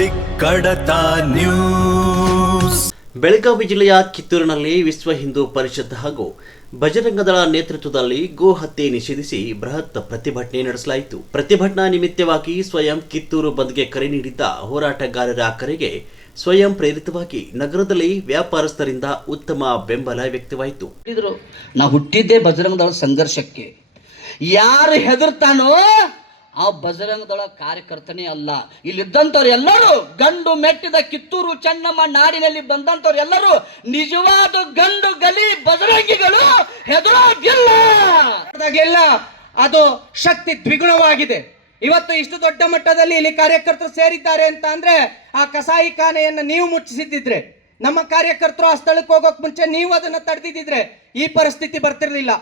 Public ಕಡತ news. Belagavi ಜಿಲ್ಲೆಯ ಕಿತ್ತೂರಿನಲ್ಲಿ ವಿಶ್ವ ಹಿಂದೂ ಪರಿಷತ್ ಹಾಗೂ ಬಜರಂಗದಳ ನೇತೃತ್ವದಲ್ಲಿ ಗೋ ಹತ್ಯೆ ನಿಷೇಧಿಸಿ ಬೃಹತ್ ಪ್ರತಿಭಟನೆ ನಡೆಸಲಾಯಿತು. ಪ್ರತಿಭಟನಾ ನಿಮಿತ್ತವಾಗಿ ಸ್ವಯಂ ಕಿತ್ತೂರು ಬಂದ್ಗೆ ಕರೆ ನೀಡಿದ್ದ ಹೋರಾಟಗಾರರ ಕರೆಗೆ ಸ್ವಯಂ ಪ್ರೇರಿತವಾಗಿ ನಗರದಲ್ಲಿ ವ್ಯಾಪಾರಸ್ಥರಿಂದ ಉತ್ತಮ ಬೆಂಬಲ ವ್ಯಕ್ತವಾಯಿತು. ನಾವು ಹುಟ್ಟಿದ್ದೇ ಬಜರಂಗದಳ ಸಂಘರ್ಷಕ್ಕೆ. ಯಾರು ಹೆದರ್ತಾನೋ ಆ ಬಜರಂಗದಳ ಕಾರ್ಯಕರ್ತನೇ ಅಲ್ಲ. ಇಲ್ಲಿದ್ದಂಥವ್ರು ಎಲ್ಲರೂ ಗಂಡು ಮೆಟ್ಟಿದ ಕಿತ್ತೂರು ಚೆನ್ನಮ್ಮ ನಾಡಿನಲ್ಲಿ ಬಂದಂಥವ್ರು ಎಲ್ಲರೂ ನಿಜವಾದ ಗಂಡು ಗಲಿ ಬಜರಂಗಿಗಳು. ಹೆದರೋಗಿಲ್ಲ. ಅದು ಶಕ್ತಿ ದ್ವಿಗುಣವಾಗಿದೆ. ಇವತ್ತು ಇಷ್ಟು ದೊಡ್ಡ ಮಟ್ಟದಲ್ಲಿ ಇಲ್ಲಿ ಕಾರ್ಯಕರ್ತರು ಸೇರಿದ್ದಾರೆ ಅಂತ ಅಂದ್ರೆ ಆ ಕಸಾಯಿ ಖಾನೆಯನ್ನು ನೀವು ಮುಚ್ಚಿಸಿದ್ರೆ, ನಮ್ಮ ಕಾರ್ಯಕರ್ತರು ಆ ಸ್ಥಳಕ್ಕೆ ಹೋಗೋಕ್ ಮುಂಚೆ ನೀವು ಅದನ್ನ ತಡೆದಿದ್ರೆ ಈ ಪರಿಸ್ಥಿತಿ ಬರ್ತಿರ್ಲಿಲ್ಲ.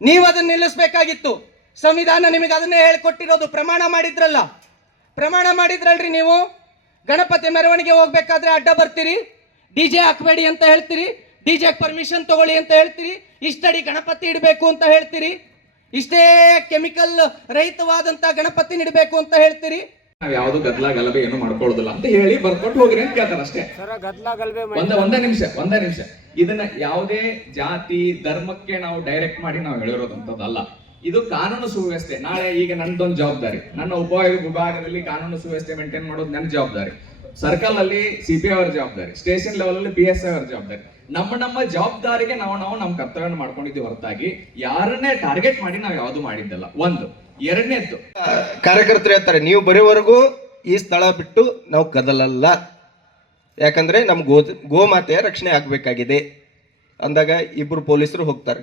ನೀವು ಅದನ್ನ ನಿಲ್ಲಿಸಬೇಕಾಗಿತ್ತು. ಸಂವಿಧಾನ ನಿಮಗೆ ಅದನ್ನೇ ಹೇಳಿಕೊಟ್ಟಿರೋದು. ಪ್ರಮಾಣ ಮಾಡಿದ್ರಲ್ರಿ ನೀವು. ಗಣಪತಿ ಮೆರವಣಿಗೆ ಹೋಗ್ಬೇಕಾದ್ರೆ ಅಡ್ಡ ಬರ್ತೀರಿ, ಡಿಜೆ ಹಾಕಬೇಡಿ ಅಂತ ಹೇಳ್ತೀರಿ, ಡಿಜೆ ಪರ್ಮಿಷನ್ ತಗೊಳ್ಳಿ ಅಂತ ಹೇಳ್ತೀರಿ, ಇಷ್ಟಡಿ ಗಣಪತಿ ಇಡಬೇಕು ಅಂತ ಹೇಳ್ತೀರಿ, ಇಷ್ಟೇ ಕೆಮಿಕಲ್ ರಹಿತವಾದಂತ ಗಣಪತಿ ಇಡಬೇಕು ಅಂತ ಹೇಳ್ತೀರಿ. ನಾವ್ ಯಾವ್ದು ಗದ್ಲ ಗಲಭೆ ಏನು ಮಾಡ್ಕೊಳ್ಳೋದಿಲ್ಲ ಅಂತ ಹೇಳಿ ಬರ್ಕೊಟ್ಟು ಹೋಗ್ರಿ ಅಂತ ಕೇಳ್ತಾರ ಅಷ್ಟೇ. ಒಂದೇ ನಿಮಿಷ ಇದನ್ನ ಯಾವುದೇ ಜಾತಿ ಧರ್ಮಕ್ಕೆ ನಾವು ಡೈರೆಕ್ಟ್ ಮಾಡಿ ನಾವು ಹೇಳಿರೋದಂತದ್ದಲ್ಲ. ಇದು ಕಾನೂನು ಸುವ್ಯವಸ್ಥೆ. ನಾಳೆ ಈಗ ನಂದೊಂದು ಜವಾಬ್ದಾರಿ, ನನ್ನ ವಿಭಾಗದಲ್ಲಿ ಕಾನೂನು ಸುವ್ಯವಸ್ಥೆ ಮೇಂಟೈನ್ ಮಾಡೋದು ನನ್ನ ಜವಾಬ್ದಾರಿ, ಸರ್ಕಲ್ ಅಲ್ಲಿ CPI ಅವರ ಜವಾಬ್ದಾರಿ, ಸ್ಟೇಷನ್ ಲೆವೆಲ್ ಅಲ್ಲಿ PSI ಅವರ ಜವಾಬ್ದಾರಿ. ನಮ್ಮ ಜವಾಬ್ದಾರಿಗೆ ನಾವು ನಮ್ಮ ಕರ್ತವ್ಯ ಮಾಡ್ಕೊಂಡಿದ್ದೀವಿ ಹೊರತಾಗಿ ಯಾರನ್ನೇ ಟಾರ್ಗೆಟ್ ಮಾಡಿ ನಾವು ಯಾವ್ದು ಮಾಡಿದ್ದಲ್ಲ. ಒಂದು. ಎರಡನೇದ್ದು, ಕಾರ್ಯಕರ್ತರು ಹೇಳ್ತಾರೆ ನೀವು ಬರೋವರೆಗೂ ಈ ಸ್ಥಳ ಬಿಟ್ಟು ನಾವು ಕದಲಲ್ಲ, ಯಾಕಂದ್ರೆ ನಮ್ ಗೋಮಾತೆಯ ರಕ್ಷಣೆ ಆಗ್ಬೇಕಾಗಿದೆ ಅಂದಾಗ ಇಬ್ರು ಪೊಲೀಸರು ಹೋಗ್ತಾರೆ.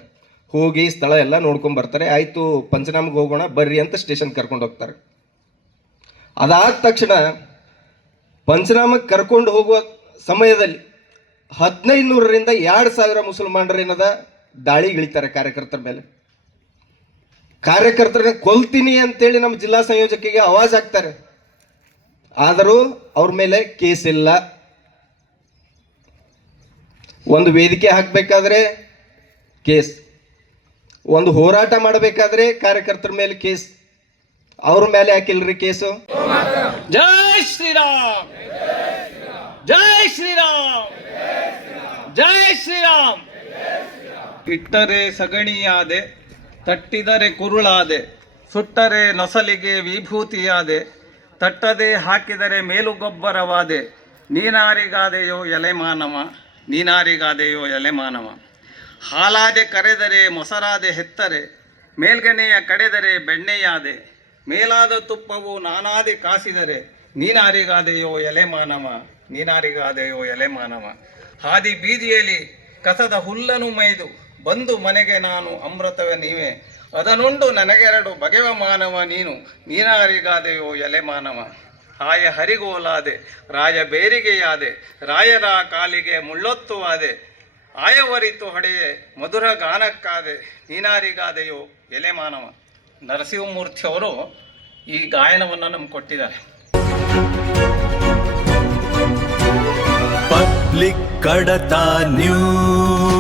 ಹೋಗಿ ಸ್ಥಳ ಎಲ್ಲ ನೋಡ್ಕೊಂಡ್ ಬರ್ತಾರೆ. ಆಯ್ತು ಪಂಚನಾಮಕ್ಕೆ ಹೋಗೋಣ ಬರ್ರಿ ಅಂತ ಸ್ಟೇಷನ್ ಕರ್ಕೊಂಡು ಹೋಗ್ತಾರೆ. ಅದಾದ ತಕ್ಷಣ ಪಂಚನಾಮಕ್ಕೆ ಕರ್ಕೊಂಡು ಹೋಗುವ ಸಮಯದಲ್ಲಿ 1500ರಿಂದ 2000 ಮುಸಲ್ಮಾನರು ಏನದ ದಾಳಿಗಿಳಿತಾರೆ ಕಾರ್ಯಕರ್ತರ ಮೇಲೆ. ಕಾರ್ಯಕರ್ತರನ್ನ ಕೊಲ್ತೀನಿ ಅಂತೇಳಿ ನಮ್ಮ ಜಿಲ್ಲಾ ಸಂಯೋಜಕಿಗೆ ಆವಾಜ್ ಹಾಕ್ತಾರೆ. ಆದರೂ ಅವ್ರ ಮೇಲೆ ಕೇಸ್ ಇಲ್ಲ. ಒಂದು ವೇದಿಕೆ ಹಾಕಬೇಕಾದ್ರೆ ಕೇಸ್, ಒಂದು ಹೋರಾಟ ಮಾಡಬೇಕಾದ್ರೆ ಕಾರ್ಯಕರ್ತರ ಮೇಲೆ ಕೇಸ್. ಅವ್ರ ಮೇಲೆ ಹಾಕಿಲ್ರಿ ಕೇಸು. ಜೈ ಶ್ರೀರಾಮ್, ಜೈ ಶ್ರೀರಾಮ್, ಜೈ ಶ್ರೀರಾಮ್. ಇಟ್ಟರೆ ಸಗಣಿಯಾದೆ, ತಟ್ಟಿದರೆ ಕುರುಳಾದೆ, ಸುಟ್ಟರೆ ನೊಸಲಿಗೆ ವಿಭೂತಿಯಾದೆ, ತಟ್ಟದೆ ಹಾಕಿದರೆ ಮೇಲುಗೊಬ್ಬರವಾದೆ, ನೀನಾರಿಗಾದೆಯೋ ಎಲೆಮಾನವ, ನೀನಾರಿಗಾದೆಯೋ ಎಲೆಮಾನವ. ಹಾಲಾದೆ ಕರೆದರೆ ಮೊಸರಾದೆ ಹೆತ್ತರೆ, ಮೇಲ್ಗನೆಯ ಕಡೆದರೆ ಬೆಣ್ಣೆಯಾದೆ, ಮೇಲಾದ ತುಪ್ಪವು ನಾನಾದೆ ಕಾಸಿದರೆ, ನೀನಾರಿಗಾದೆಯೋ ಎಲೆಮಾನವ, ನೀನಾರಿಗಾದೆಯೋ ಎಲೆಮಾನವ. ಹಾದಿ ಬೀದಿಯಲ್ಲಿ ಕಸದ ಹುಲ್ಲನ್ನು ಮೈದು ಬಂದು ಮನೆಗೆ ನಾನು ಅಮೃತವ ನೀವೇ, ಅದನುಂಡು ನನಗೆರಡು ಬಗೆವ ಮಾನವ ನೀನು, ನೀನಾರಿಗಾದೆಯೋ ಎಲೆಮಾನವ. ಆಯ ಹರಿಗೋಲಾದೆ, ರಾಯ ಬೇರಿಗೆಯಾದೆ, ರಾಯರ ಕಾಲಿಗೆ ಮುಳ್ಳೊತ್ತುವಾದೆ, ಆಯವರಿತು ಹೊಡೆಯೇ ಮಧುರ ಗಾನಕ್ಕಾದೆ, ನೀನಾರಿಗಾದೆಯೋ ಎಲೆಮಾನವ. ನರಸಿಂಹಮೂರ್ತಿ ಅವರು ಈ ಗಾಯನವನ್ನು ನಮ್ಗೆ ಕೊಟ್ಟಿದ್ದಾರೆ. ಪಬ್ಲಿಕ್ ಕಡತ ನ್ಯೂಸ್.